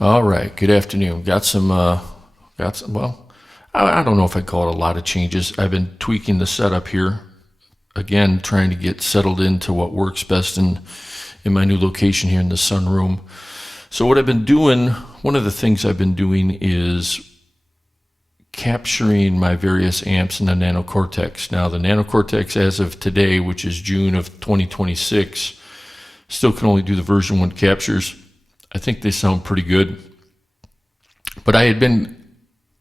All right. Good afternoon. Well, I don't know if I'd call it a lot of changes. I've been tweaking the setup here. Again, trying to get settled into what works best in my new location here in the sunroom. So what I've been doing, one of the things I've been doing is capturing my various amps in the Nano Cortex. Now, the Nano Cortex, as of today, which is June of 2026, still can only do the version 1 captures. I think they sound pretty good. But I had been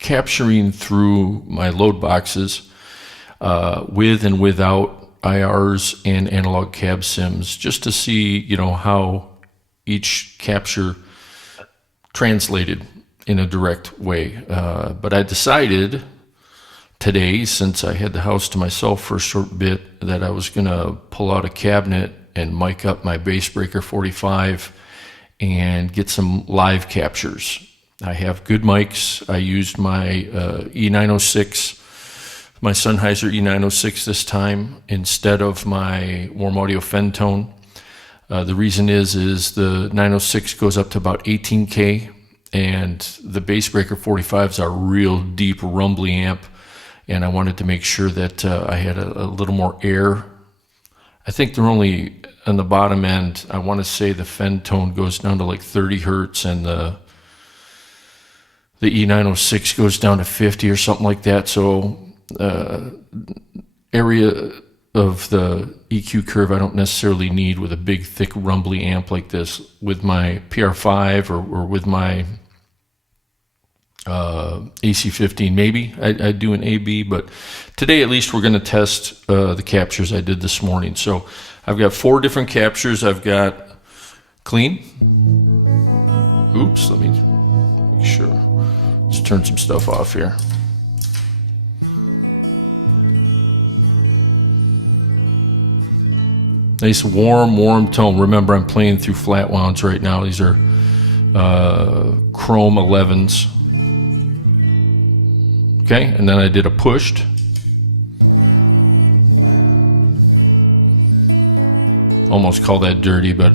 capturing through my load boxes with and without IRs and analog cab sims, just to see, how each capture translated in a direct way. But I decided today, since I had the house to myself for a short bit, that I was going to pull out a cabinet and mic up my Bassbreaker 45 and get some live captures. I have good mics. I used my E906, my Sennheiser E906 this time instead of my Warm Audio Fentone. The reason is the 906 goes up to about 18K, and the Bassbreaker 45s are real deep rumbly amp, and I wanted to make sure that I had a little more air. I think they're only on the bottom end. I want to say the Fentone goes down to like 30 hertz, and the E906 goes down to 50 or something like that. So area of the EQ curve I don't necessarily need with a big, thick, rumbly amp like this. With my PR5 or with my AC15, maybe I'd do an AB, but today at least we're going to test the captures I did this morning. So I've got 4 different captures. I've got clean. Oops, let me make sure. Let's turn some stuff off here. Nice warm tone. Remember, I'm playing through flat wounds right now. These are Chrome 11s. Okay, and then I did a pushed. Almost call that dirty, but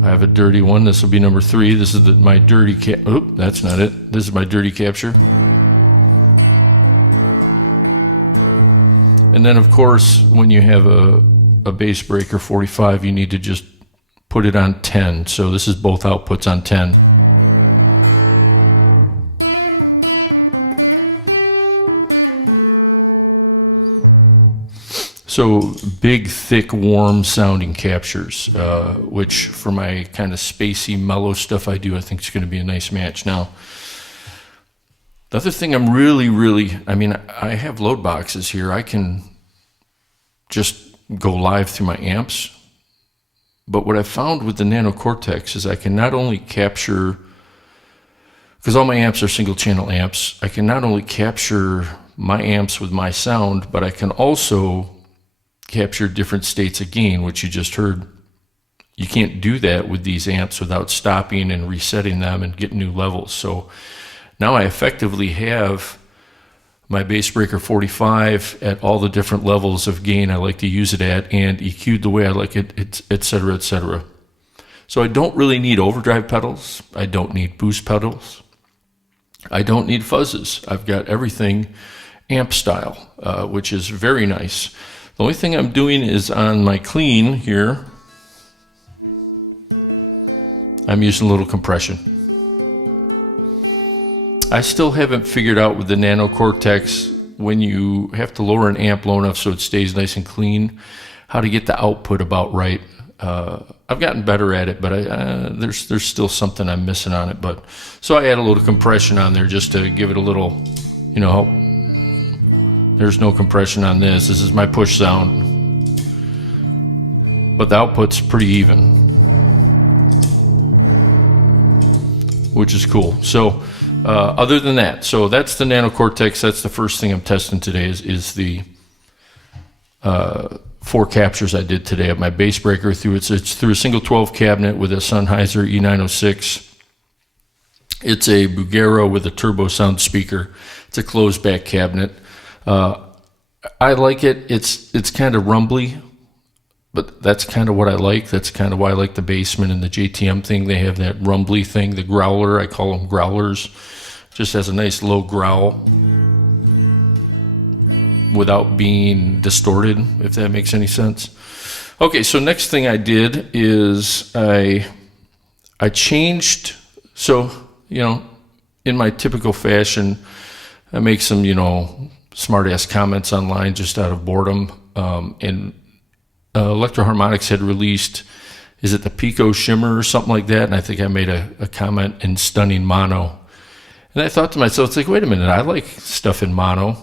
I have a dirty one. This will be number 3. This is my dirty Oop, that's not it. This is my dirty capture. And then, of course, when you have a Bassbreaker 45, you need to just put it on 10. So this is both outputs on 10. So big, thick, warm sounding captures, which for my kind of spacey, mellow stuff I do, I think it's going to be a nice match. Now, the other thing I'm I have load boxes here. I can just go live through my amps. But what I found with the Nano Cortex is I can not only capture, because all my amps are single channel amps, I can not only capture my amps with my sound, but I can also capture different states of gain, which you just heard. You can't do that with these amps without stopping and resetting them and getting new levels. So now I effectively have my Bassbreaker 45 at all the different levels of gain I like to use it at, and EQ'd the way I like it, etc., etc. So I don't really need overdrive pedals. I don't need boost pedals. I don't need fuzzes. I've got everything amp style, which is very nice. The only thing I'm doing is on my clean here, I'm using a little compression. I still haven't figured out with the Nano Cortex, when you have to lower an amp low enough so it stays nice and clean, how to get the output about right. I've gotten better at it, but there's still something I'm missing on it. But so I add a little compression on there just to give it a little, There's no compression on this. This is my push sound. But the output's pretty even, which is cool. So other than that, so that's the Nano Cortex. That's the first thing I'm testing today is the 4 captures I did today of my Bassbreaker it's through a single 12 cabinet with a Sennheiser E906. It's a Bugero with a turbo sound speaker. It's a closed back cabinet. I like it. It's kind of rumbly. but that's kind of what I like. That's kind of why I like the Bassman and the JTM thing. They have that rumbly thing, the growler. I call them growlers. Just has a nice low growl without being distorted, if that makes any sense. Okay, so next thing I did is I changed. So, in my typical fashion, I make some, smart-ass comments online just out of boredom. And Electro Harmonics had released, is it the Pico Shimmer or something like that? And I think I made a comment in stunning mono. And I thought to myself, it's like, wait a minute, I like stuff in mono.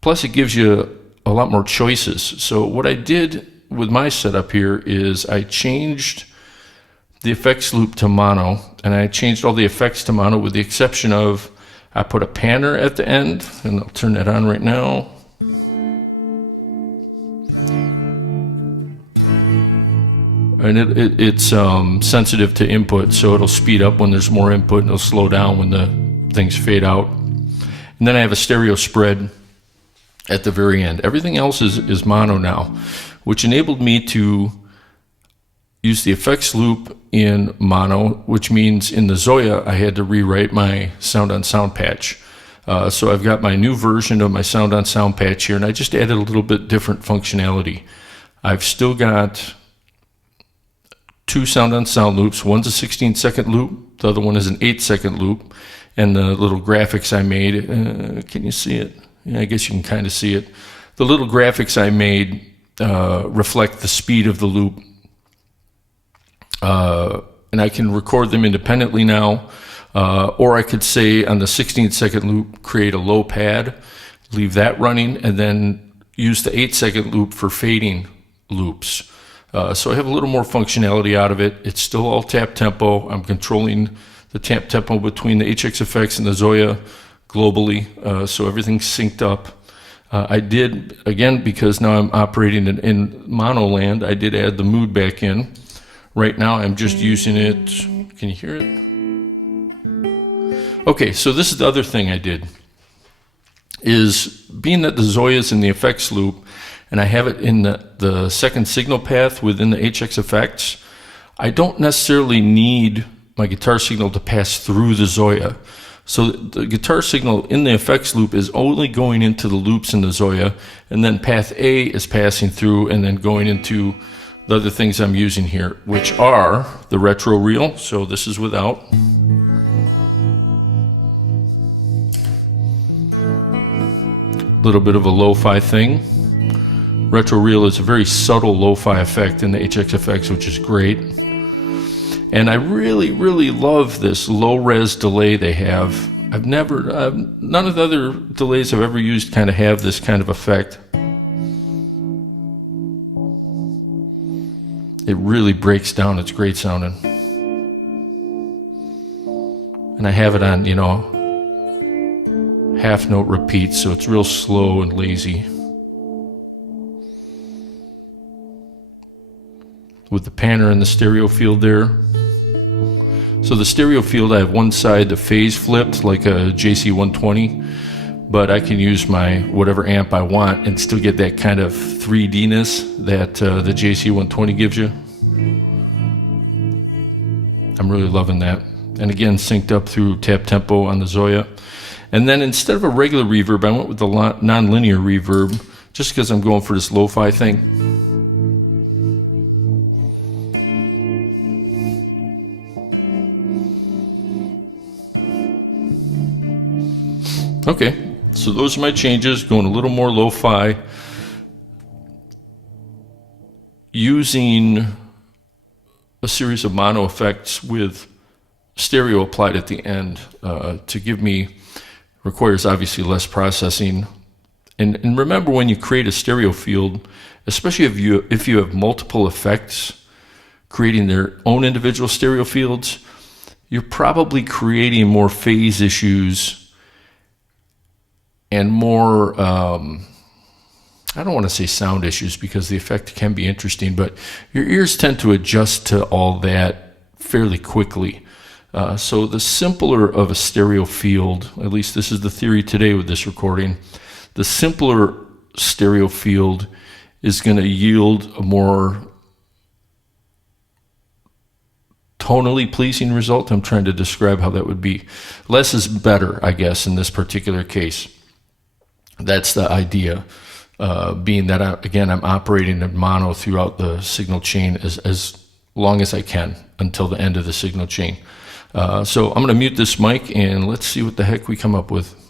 Plus, it gives you a lot more choices. So what I did with my setup here is I changed the effects loop to mono, and I changed all the effects to mono with the exception of I put a panner at the end, and I'll turn that on right now. And it's sensitive to input, so it'll speed up when there's more input, and it'll slow down when the things fade out. And then I have a stereo spread at the very end. Everything else is mono now, which enabled me to use the effects loop in mono, which means in the Zoya, I had to rewrite my sound on sound patch. So I've got my new version of my sound on sound patch here, and I just added a little bit different functionality. I've still got 2 sound on sound loops. One's a 16-second loop. The other one is an 8-second loop. And the little graphics I made, can you see it? Yeah, I guess you can kind of see it. The little graphics I made reflect the speed of the loop. And I can record them independently now. Or I could say on the 16-second loop, create a low pad, leave that running, and then use the 8-second loop for fading loops. So I have a little more functionality out of it. It's still all tap tempo. I'm controlling the tap tempo between the HXFX and the Zoya globally, so everything's synced up. I did, again, because now I'm operating in mono land, I did add the mood back in. Right now I'm just using it. Can you hear it? Okay, so this is the other thing I did, is being that the Zoya's in the effects loop, and I have it in the second signal path within the HXFX, I don't necessarily need my guitar signal to pass through the Zoya. So the guitar signal in the effects loop is only going into the loops in the Zoya, and then path A is passing through and then going into the other things I'm using here, which are the retro reel. So this is without. A little bit of a lo-fi thing. Retro reel is a very subtle lo-fi effect in the HXFX, which is great. And I really, really love this low-res delay they have. None of the other delays I've ever used kind of have this kind of effect. It really breaks down. It's great sounding. And I have it on, half note repeats, so it's real slow and lazy. With the panner and the stereo field there. So the stereo field, I have one side the phase flipped like a JC120, but I can use my whatever amp I want and still get that kind of 3D-ness that the JC120 gives you. I'm really loving that. And again, synced up through tap tempo on the Zoya. And then instead of a regular reverb, I went with the non-linear reverb just because I'm going for this lo-fi thing. Okay, so those are my changes, going a little more lo-fi, using a series of mono effects with stereo applied at the end to give me, requires obviously less processing. And remember, when you create a stereo field, especially if you have multiple effects creating their own individual stereo fields, you're probably creating more phase issues and more, I don't want to say sound issues because the effect can be interesting, but your ears tend to adjust to all that fairly quickly. So the simpler of a stereo field, at least this is the theory today with this recording, the simpler stereo field is going to yield a more tonally pleasing result. I'm trying to describe how that would be. Less is better, I guess, in this particular case. That's the idea, being that, I'm operating in mono throughout the signal chain as long as I can until the end of the signal chain. So I'm going to mute this mic and let's see what the heck we come up with.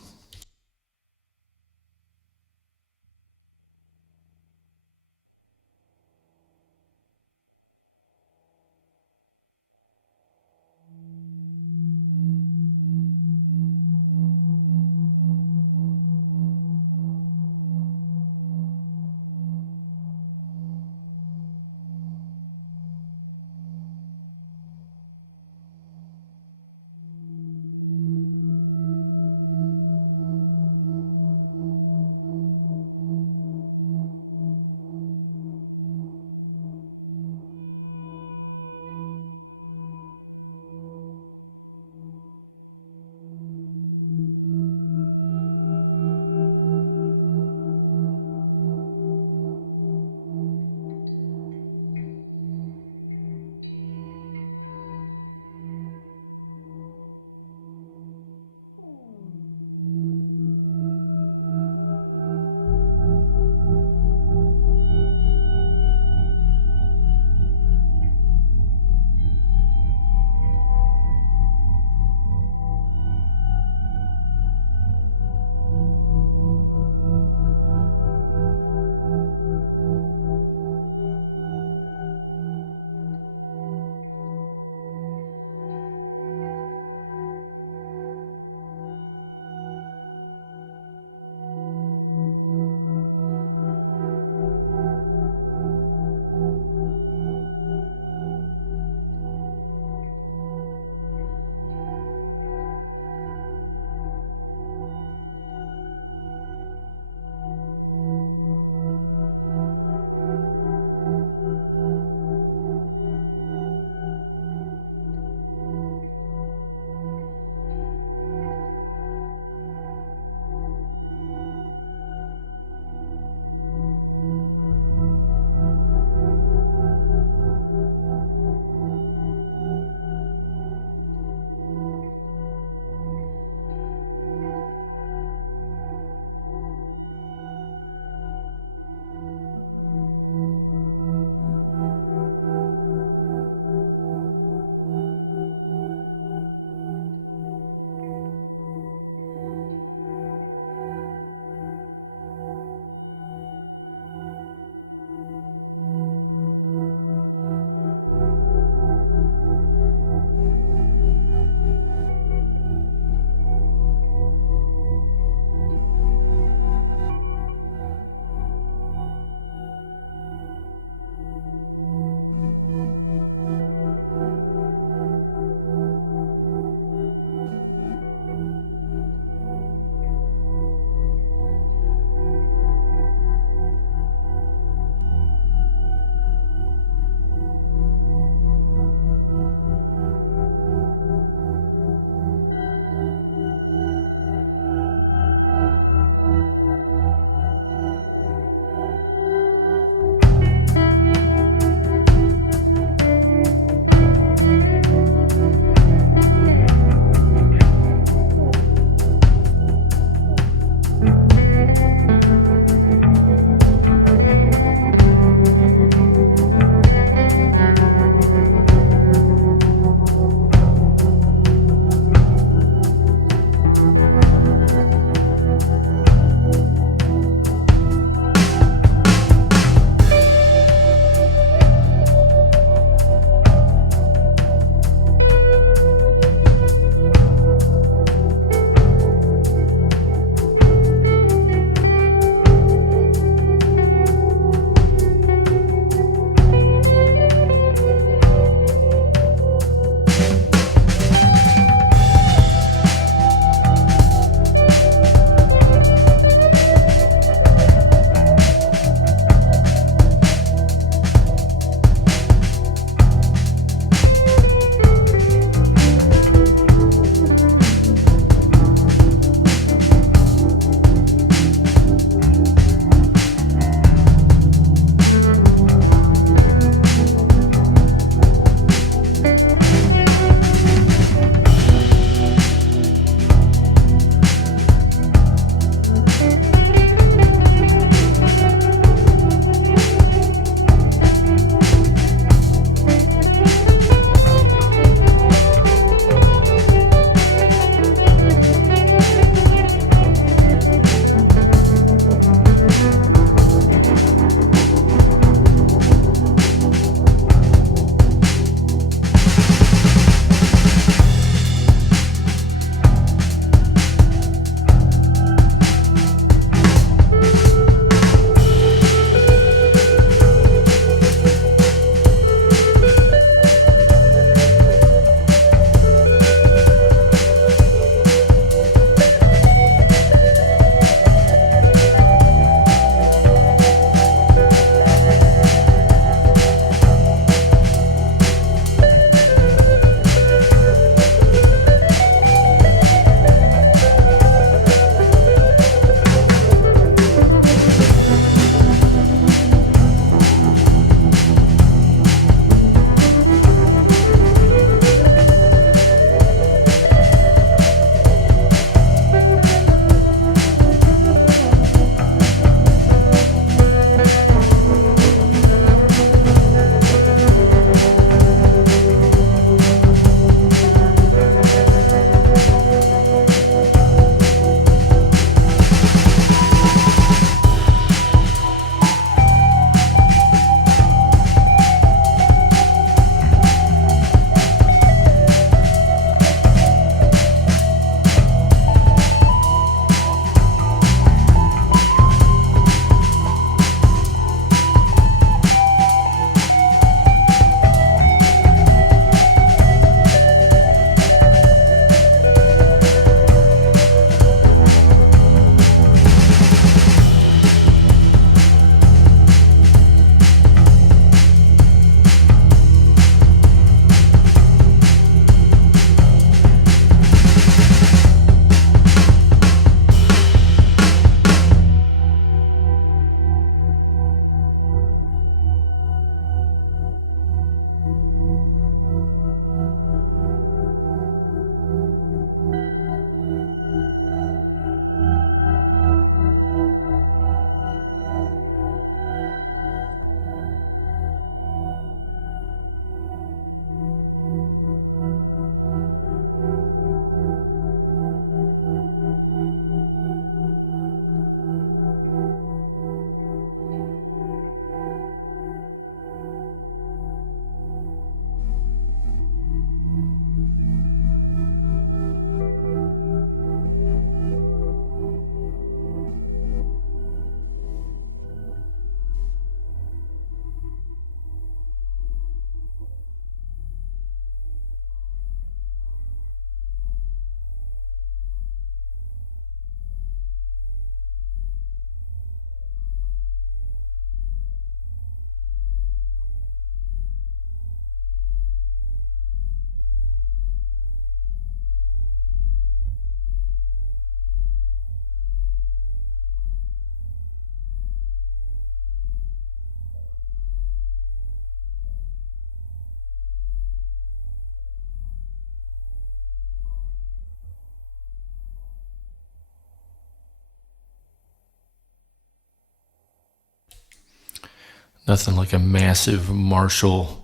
Nothing like a massive Marshall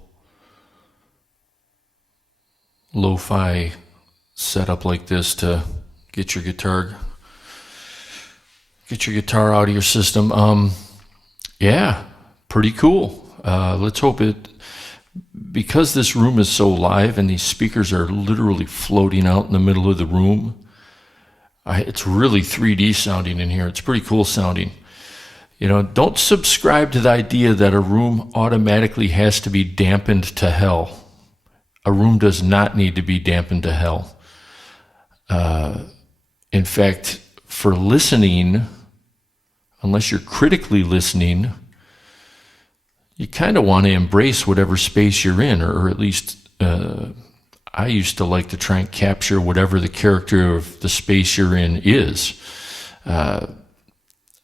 lo-fi setup like this to get your guitar out of your system. Yeah, pretty cool. Let's hope because this room is so live and these speakers are literally floating out in the middle of the room. It's really 3D sounding in here. It's pretty cool sounding. Don't subscribe to the idea that a room automatically has to be dampened to hell. A room does not need to be dampened to hell. In fact, for listening, unless you're critically listening, you kind of want to embrace whatever space you're in, or at least I used to like to try and capture whatever the character of the space you're in is.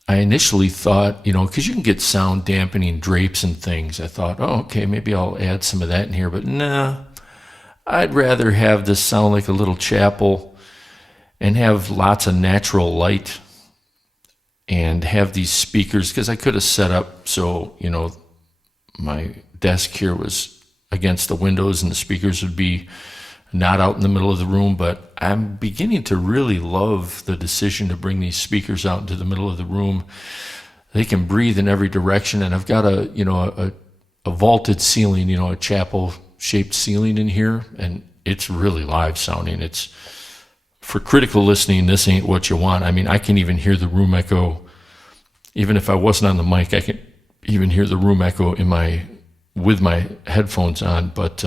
I initially thought, because you can get sound dampening drapes and things, I thought, oh, okay, maybe I'll add some of that in here, but nah, I'd rather have this sound like a little chapel and have lots of natural light and have these speakers, because I could have set up so, my desk here was against the windows and the speakers would be not out in the middle of the room, but I'm beginning to really love the decision to bring these speakers out into the middle of the room. They can breathe in every direction, and I've got a vaulted ceiling, a chapel-shaped ceiling in here, and it's really live sounding. It's for critical listening, this ain't what you want. I mean, I can even hear the room echo. Even if I wasn't on the mic, I can even hear the room echo with my headphones on, but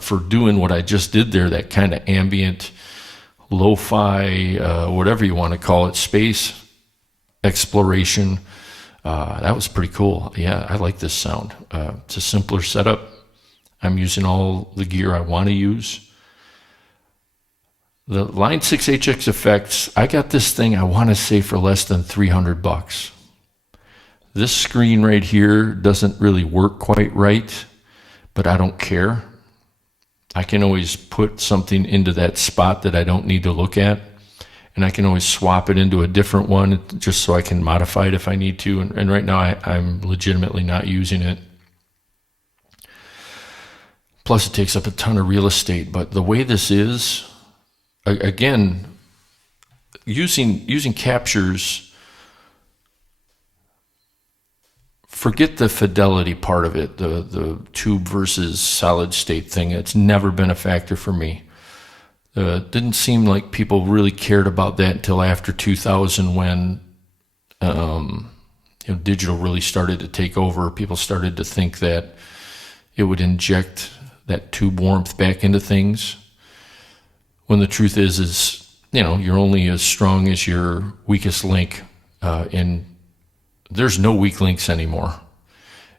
for doing what I just did there, that kind of ambient, lo-fi, whatever you want to call it, space exploration, that was pretty cool. Yeah, I like this sound. It's a simpler setup. I'm using all the gear I want to use. The Line 6 HX Effects, I got this thing, I want to say, for less than $300. This screen right here doesn't really work quite right, but I don't care. I can always put something into that spot that I don't need to look at, and I can always swap it into a different one just so I can modify it if I need to. And right now I'm legitimately not using it. Plus it takes up a ton of real estate, but the way this is, again, using captures, forget the fidelity part of it, the tube versus solid state thing. It's never been a factor for me. It didn't seem like people really cared about that until after 2000, when digital really started to take over. People started to think that it would inject that tube warmth back into things, when the truth is you're only as strong as your weakest link, and there's no weak links anymore.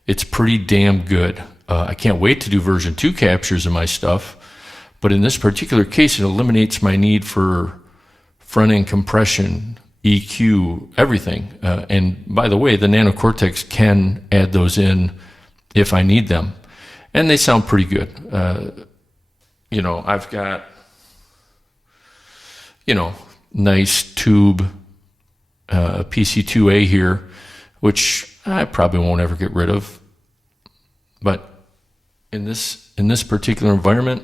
It's pretty damn good. I can't wait to do version 2 captures of my stuff, but in this particular case, it eliminates my need for front-end compression, EQ, everything. And by the way, the Nano Cortex can add those in if I need them, and they sound pretty good. I've got, nice tube PC2A here, which I probably won't ever get rid of. But in this particular environment,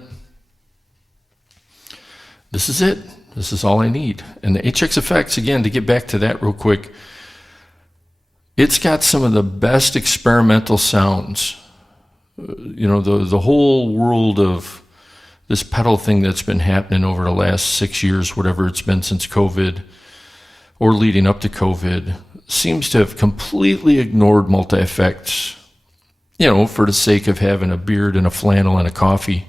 this is it. This is all I need. And the HX Effects, again, to get back to that real quick, it's got some of the best experimental sounds. The whole world of this pedal thing that's been happening over the last 6 years, whatever it's been since COVID, or leading up to COVID, seems to have completely ignored multi-effects, for the sake of having a beard and a flannel and a coffee.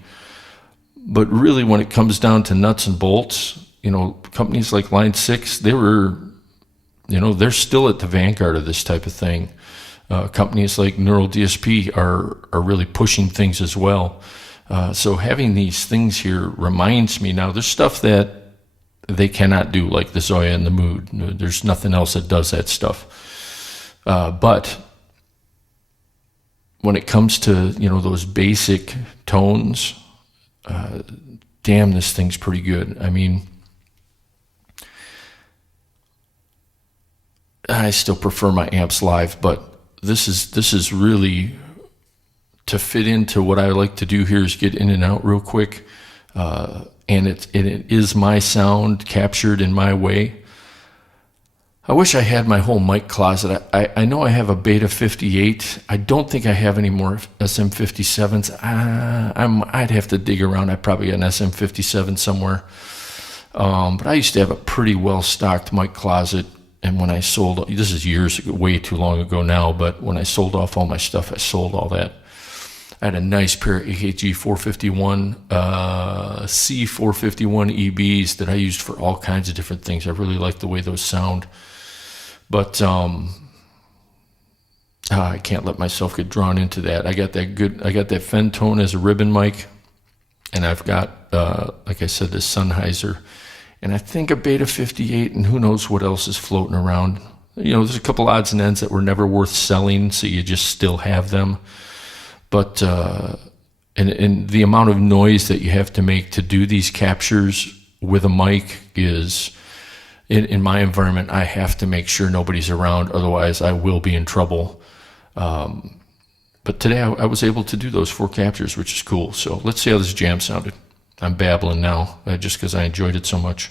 But really, when it comes down to nuts and bolts, companies like Line 6, they're still at the vanguard of this type of thing. Companies like Neural DSP are really pushing things as well. So having these things here reminds me, now there's stuff that they cannot do, like the Zoya and the Mood. There's nothing else that does that stuff. But when it comes to, those basic tones, damn, this thing's pretty good. I mean, I still prefer my amps live, but this is really to fit into what I like to do here is get in and out real quick. And it is my sound captured in my way. I wish I had my whole mic closet. I know I have a Beta 58. I don't think I have any more SM57s. I'd have to dig around. I probably got an SM57 somewhere. But I used to have a pretty well-stocked mic closet. And when I sold, this is years ago, way too long ago now, but when I sold off all my stuff, I sold all that. I had a nice pair of AKG 451, C451 EBs that I used for all kinds of different things. I really like the way those sound. But I can't let myself get drawn into that. I got that Fentone as a ribbon mic, and I've got, like I said, this Sennheiser, and I think a Beta 58, and who knows what else is floating around. You know, there's a couple odds and ends that were never worth selling, so you just still have them. But and the amount of noise that you have to make to do these captures with a mic is, in my environment, I have to make sure nobody's around, otherwise I will be in trouble. But today I was able to do those 4 captures, which is cool. So let's see how this jam sounded. I'm babbling now, just because I enjoyed it so much.